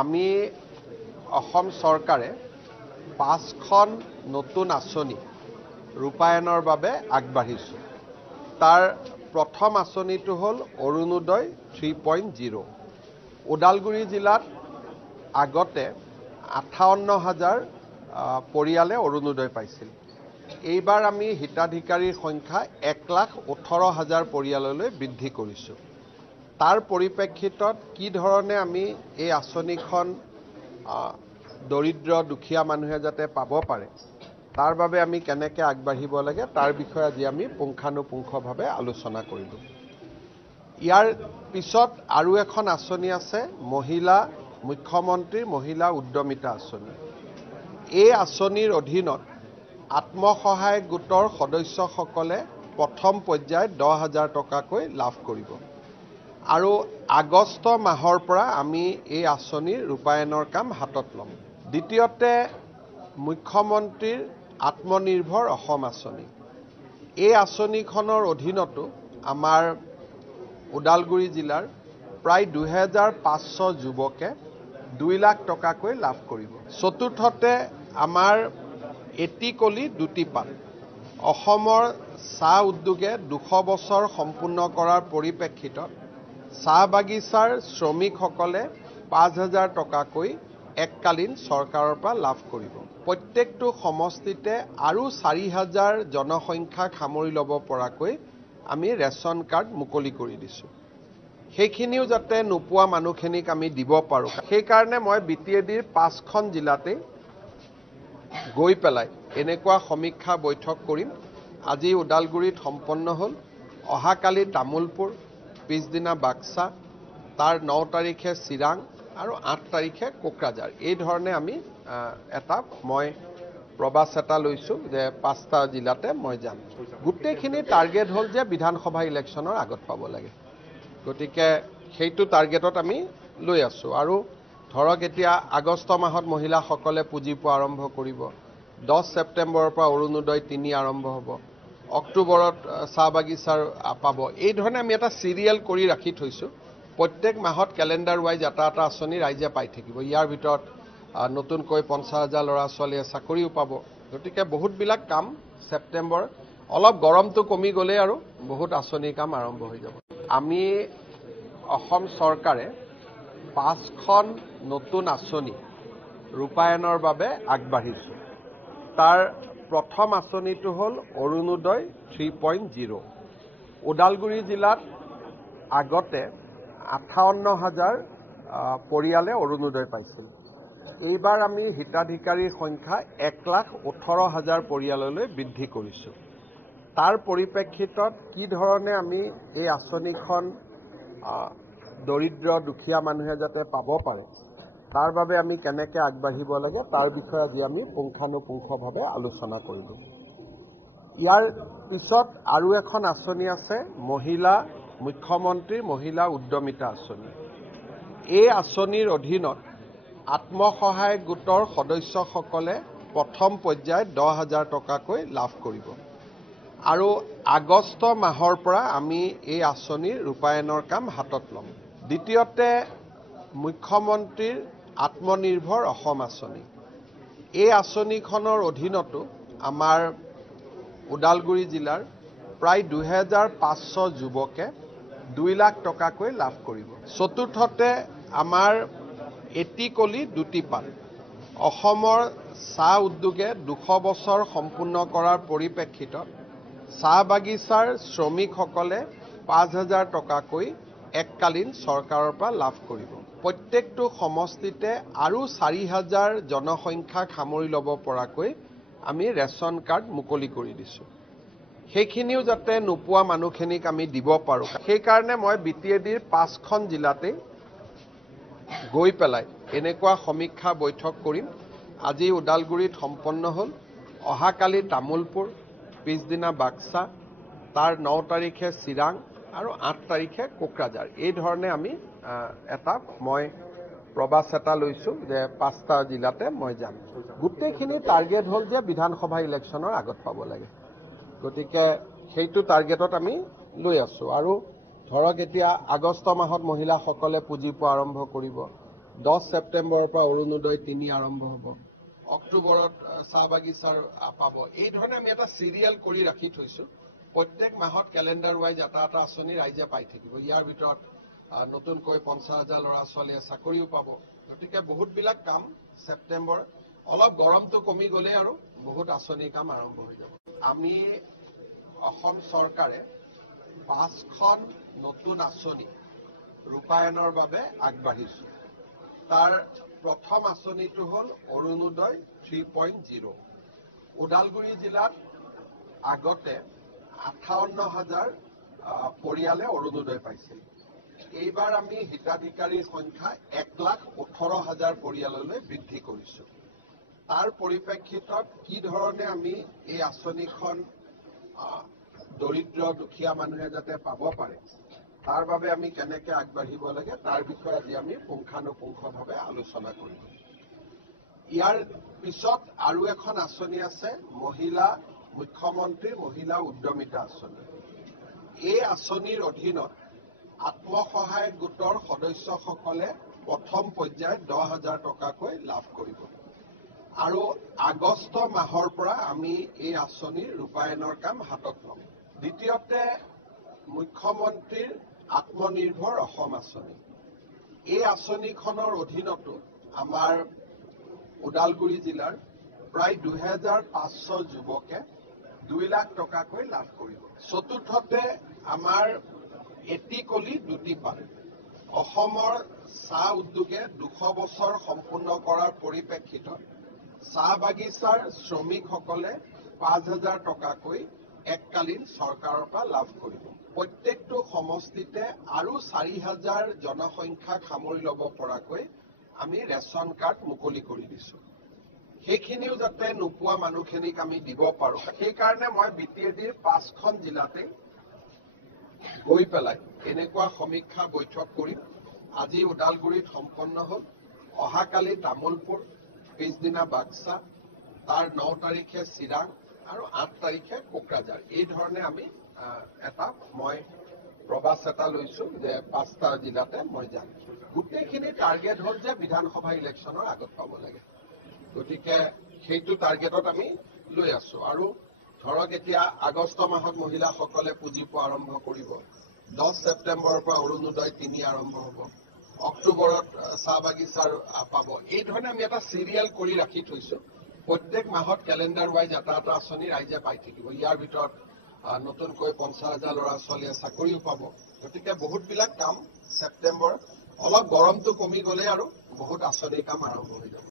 আমি অসম চৰকাৰে 5খন নতুন আঁচনি ৰূপায়ণৰ বাবে আগবাঢ়িছোঁ। তাৰ প্ৰথম আঁচনিটো হ'ল অৰুণোদয় 3.0। ওদালগুৰি জিলাত আগতে 58,000 পৰিয়ালে অৰুণোদয় পাইছিল। এইবাৰ আমি হিতাধিকাৰীৰ সংখ্যা 1,18,000 পৰিয়াললৈ বৃদ্ধি কৰিছোঁ। তাৰ পৰিপ্ৰেক্ষিতত কি ধৰণে আমি এই আঁচনিখন দৰিদ্ৰ দুখীয়া মানুহে যাতে পাব পাৰে, তাৰ বাবে আমি কেনেকৈ আগবাঢ়িব লাগে তাৰ বিষয়ে আজি আমি পুংখানুপুংখভাৱে আলোচনা কৰিলোঁ। ইয়াৰ পিছত আৰু এখন আঁচনি আছে মুখ্যমন্ত্ৰীৰ মহিলা উদ্যমিতা আঁচনি। এই আঁচনিৰ অধীনত আত্মসহায়ক গোটৰ সদস্যসকলে প্ৰথম পৰ্যায়ত 10,000 টকাকৈ লাভ কৰিব। আৰু আগষ্ট মাহৰ পৰা আমি এই আঁচনিৰ ৰূপায়ণৰ কাম হাতত ল'ম। দ্বিতীয়তে মুখ্যমন্ত্ৰীৰ আত্মনিৰ্ভৰ অসম আঁচনি। এই আঁচনিখনৰ অধীনতো আমাৰ ওদালগুৰি জিলাৰ প্ৰায় 2,500 যুৱকে 2 লাখ টকাকৈ লাভ কৰিব। চতুৰ্থতে আমাৰ এটি কলি দুটি পাত। অসমৰ চাহ উদ্যোগে 200 বছৰ সম্পূৰ্ণ কৰাৰ পৰিপ্ৰেক্ষিতত চাহ বাগিচাৰ শ্ৰমিকসকলে 5,000 টকাকৈ এককালীন চৰকাৰৰ পৰা লাভ কৰিব। প্ৰত্যেকটো সমষ্টিতে আৰু 4,000 জনসংখ্যাক সামৰি ল'ব পৰাকৈ আমি ৰেচন কাৰ্ড মুকলি কৰি দিছোঁ। সেইখিনিও যাতে নোপোৱা মানুহখিনিক আমি দিব পাৰোঁ, সেইকাৰণে মই BTADৰ 5খন জিলাতে গৈ পেলাই এনেকুৱা সমীক্ষা বৈঠক কৰিম। আজি ওদালগুৰিত সম্পন্ন হ'ল, অহাকালি তামোলপুৰ, পিছদিনা বাক্সা, তাৰ 9 তাৰিখে চিৰাং আৰু 8 তাৰিখে কোকৰাঝাৰ। এই ধৰণে আমি মই প্ৰবাস এটা লৈছোঁ যে 5টা জিলাতে মই যাম। গোটেইখিনি টাৰ্গেট হ'ল যে বিধানসভা ইলেকশ্যনৰ আগত পাব লাগে। গতিকে সেইটো টাৰ্গেটত আমি লৈ আছোঁ। আৰু ধৰক এতিয়া আগষ্ট মাহত মহিলাসকলে পুঁজি পোৱা আৰম্ভ কৰিব। 10 ছেপ্টেম্বৰৰ পৰা অৰুণোদয় 3 আৰম্ভ হ'ব। অক্টোবৰত চাহ বাগিচাৰ পাব। এই ধৰণে আমি এটা চিৰিয়েল কৰি ৰাখি থৈছোঁ। প্ৰত্যেক মাহত কেলেণ্ডাৰ ৱাইজ এটা আঁচনি ৰাইজে পাই থাকিব। ইয়াৰ ভিতৰত নতুনকৈ 50,000 ল'ৰা ছোৱালীয়ে চাকৰিও পাব। গতিকে বহুতবিলাক কাম ছেপ্টেম্বৰ, অলপ গৰমটো কমি গ'লে আৰু বহুত আঁচনিৰ কাম আৰম্ভ হৈ যাব। আমি অসম চৰকাৰে 5খন নতুন আঁচনি ৰূপায়ণৰ বাবে আগবাঢ়িছোঁ। তাৰ প্ৰথম আঁচনিটো হ'ল অৰুণোদয় 3.0। ওদালগুৰি জিলাত আগতে 58,000 পৰিয়ালে অৰুণোদয় পাইছিল। এইবাৰ আমি হিতাধিকাৰীৰ সংখ্যা 1,18,000 পৰিয়াললৈ বৃদ্ধি কৰিছোঁ। তাৰ পৰিপ্ৰেক্ষিতত কি ধৰণে আমি এই আঁচনিখন দৰিদ্ৰ দুখীয়া মানুহে যাতে পাব পাৰে, তাৰ বাবে আমি কেনেকৈ আগবাঢ়িব লাগে তাৰ বিষয়ে আজি আমি পুংখানুপুংখভাৱে আলোচনা কৰিলোঁ। ইয়াৰ পিছত আৰু এখন আঁচনি আছে মুখ্যমন্ত্ৰীৰ মহিলা উদ্যমিতা আঁচনি। এই আঁচনিৰ অধীনত আত্মসহায়ক গোটৰ সদস্যসকলে প্ৰথম পৰ্যায়ত 10,000 টকাকৈ লাভ কৰিব। আৰু আগষ্ট মাহৰ পৰা আমি এই আঁচনিৰ ৰূপায়ণৰ কাম হাতত ল'ম। দ্বিতীয়তে মুখ্যমন্ত্ৰীৰ আত্মনিৰ্ভৰ অসম আঁচনি। এই আঁচনিখনৰ অধীনতো আমাৰ ওদালগুৰি জিলাৰ প্ৰায় 2,500 যুৱকে 2 লাখ টকাকৈ লাভ কৰিব। চতুৰ্থতে আমাৰ এটি কলি দুটি পাত। অসমৰ চাহ উদ্যোগে 200 বছৰ সম্পূৰ্ণ কৰাৰ পৰিপ্ৰেক্ষিতত চাহ বাগিচাৰ শ্ৰমিকসকলে 5,000 টকাকৈ এককালীন চৰকাৰৰ পৰা লাভ কৰিব। প্ৰত্যেকটো সমষ্টিতে আৰু 4,000 জনসংখ্যাক সামৰি ল'ব পৰাকৈ আমি ৰেচন কাৰ্ড মুকলি কৰি দিছোঁ। সেইখিনিও যাতে নোপোৱা মানুহখিনিক আমি দিব পাৰোঁ, সেইকাৰণে মই BTADৰ 5খন জিলাতে গৈ পেলাই এনেকুৱা সমীক্ষা বৈঠক কৰিম। আজি ওদালগুৰিত সম্পন্ন হ'ল, অহাকালি তামোলপুৰ, পিছদিনা বাক্সা, তাৰ 9 তাৰিখে চিৰাং আৰু 8 তাৰিখে কোকৰাঝাৰ। এই ধৰণে আমি মই প্ৰবাস এটা লৈছোঁ যে 5টা জিলাতে মই যাম। গোটেইখিনি টাৰ্গেট হ'ল যে বিধানসভা ইলেকশ্যনৰ আগত পাব লাগে। গতিকে সেইটো টাৰ্গেটত আমি লৈ আছোঁ। আৰু ধৰক এতিয়া আগষ্ট মাহত মহিলাসকলে পুঁজি পোৱা আৰম্ভ কৰিব। 10 ছেপ্টেম্বৰৰ পৰা অৰুণোদয় 3 আৰম্ভ হ'ব। অক্টোবৰত চাহ বাগিচাৰ পাব। এই ধৰণে আমি এটা চিৰিয়েল কৰি ৰাখি থৈছোঁ। প্ৰত্যেক মাহত কেলেণ্ডাৰ ৱাইজ এটা এটা আঁচনি ৰাইজে পাই থাকিব। ইয়াৰ ভিতৰত নতুনকৈ 50,000 ল'ৰা ছোৱালীয়ে চাকৰিও পাব। গতিকে বহুতবিলাক কাম ছেপ্টেম্বৰ অলপ গৰমটো কমি গ'লে আৰু বহুত আঁচনিৰ কাম আৰম্ভ হৈ যাব। আমি অসম চৰকাৰে 5খন নতুন আঁচনি ৰূপায়ণৰ বাবে আগবাঢ়িছোঁ। তাৰ প্ৰথম আঁচনিটো হ'ল অৰুণোদয় 3.0। ওদালগুৰি জিলাত আগতে 58,000 পৰিয়ালে অৰুণোদয় পাইছিল। এইবাৰ আমি হিতাধিকাৰীৰ সংখ্যা 1,18,000 পৰিয়াললৈ বৃদ্ধি কৰিছোঁ। তাৰ পৰিপ্ৰেক্ষিতত কি ধৰণে আমি এই আঁচনিখন দৰিদ্ৰ দুখীয়া মানুহে যাতে পাব পাৰে, তাৰ বাবে আমি কেনেকৈ আগবাঢ়িব লাগে তাৰ বিষয়ে আজি আমি পুংখানুপুংখভাৱে আলোচনা কৰিম। ইয়াৰ পিছত আৰু এখন আঁচনি আছে, মুখ্যমন্ত্ৰী মহিলা উদ্যমিতা আঁচনি। এই আঁচনিৰ অধীনত আত্মসহায়ক গোটৰ সদস্যসকলে প্ৰথম পৰ্যায়ত 10,000 টকাকৈ লাভ কৰিব। আৰু আগষ্ট মাহৰ পৰা আমি এই আঁচনিৰ ৰূপায়ণৰ কাম হাতত ল'ম। দ্বিতীয়তে মুখ্যমন্ত্ৰীৰ আত্মনিৰ্ভৰ অসম আঁচনি। এই আঁচনিখনৰ অধীনতো আমাৰ ওদালগুৰি জিলাৰ প্ৰায় 2,500 যুৱকে 2 লাখ টকাকৈ লাভ কৰিব। চতুৰ্থতে আমাৰ এটি কলি দুটি পাত। অসমৰ চাহ উদ্যোগে 200 বছৰ সম্পূৰ্ণ কৰাৰ পৰিপ্ৰেক্ষিতত চাহ বাগিচাৰ শ্ৰমিকসকলে 5,000 টকাকৈ এককালীন চৰকাৰৰ পৰা লাভ কৰিব। প্ৰত্যেকটো সমষ্টিতে আৰু 4,000 জনসংখ্যাক সামৰি ল'ব পৰাকৈ আমি ৰেচন কাৰ্ড মুকলি কৰি দিছোঁ। সেইখিনিও যাতে নোপোৱা মানুহখিনিক আমি দিব পাৰোঁ, সেইকাৰণে মই BTADৰ 5খন জিলাতে গৈ পেলাই এনেকুৱা সমীক্ষা বৈঠক কৰিম। আজি ওদালগুৰিত সম্পন্ন হ'ল, অহাকালি তামোলপুৰ, পিছদিনা বাক্সা, তাৰ 9 তাৰিখে চিৰাং আৰু 8 তাৰিখে কোকৰাঝাৰ। এই ধৰণে আমি মই প্ৰবাস এটা লৈছোঁ যে 5টা জিলাতে মই যাম। গোটেইখিনি টাৰ্গেট হ'ল যে বিধানসভা ইলেকশ্যনৰ আগত পাব লাগে। গতিকে সেইটো টাৰ্গেটত আমি লৈ আছোঁ। আৰু ধৰক এতিয়া আগষ্ট মাহত মহিলাসকলে পুঁজি পোৱা আৰম্ভ কৰিব। 10 ছেপ্টেম্বৰৰ পৰা অৰুণোদয় 3 আৰম্ভ হ'ব। অক্টোবৰত চাহ বাগিচাৰ পাব। এই ধৰণে আমি এটা চিৰিয়েল কৰি ৰাখি থৈছোঁ। প্ৰত্যেক মাহত কেলেণ্ডাৰ ৱাইজ এটা এটা আঁচনি ৰাইজে পাই থাকিব। ইয়াৰ ভিতৰত নতুনকৈ 50,000 ল'ৰা ছোৱালীয়ে চাকৰিও পাব। গতিকে বহুতবিলাক কাম ছেপ্টেম্বৰ অলপ গৰমটো কমি গ'লে আৰু বহুত আঁচনিৰ কাম আৰম্ভ হৈ যাব।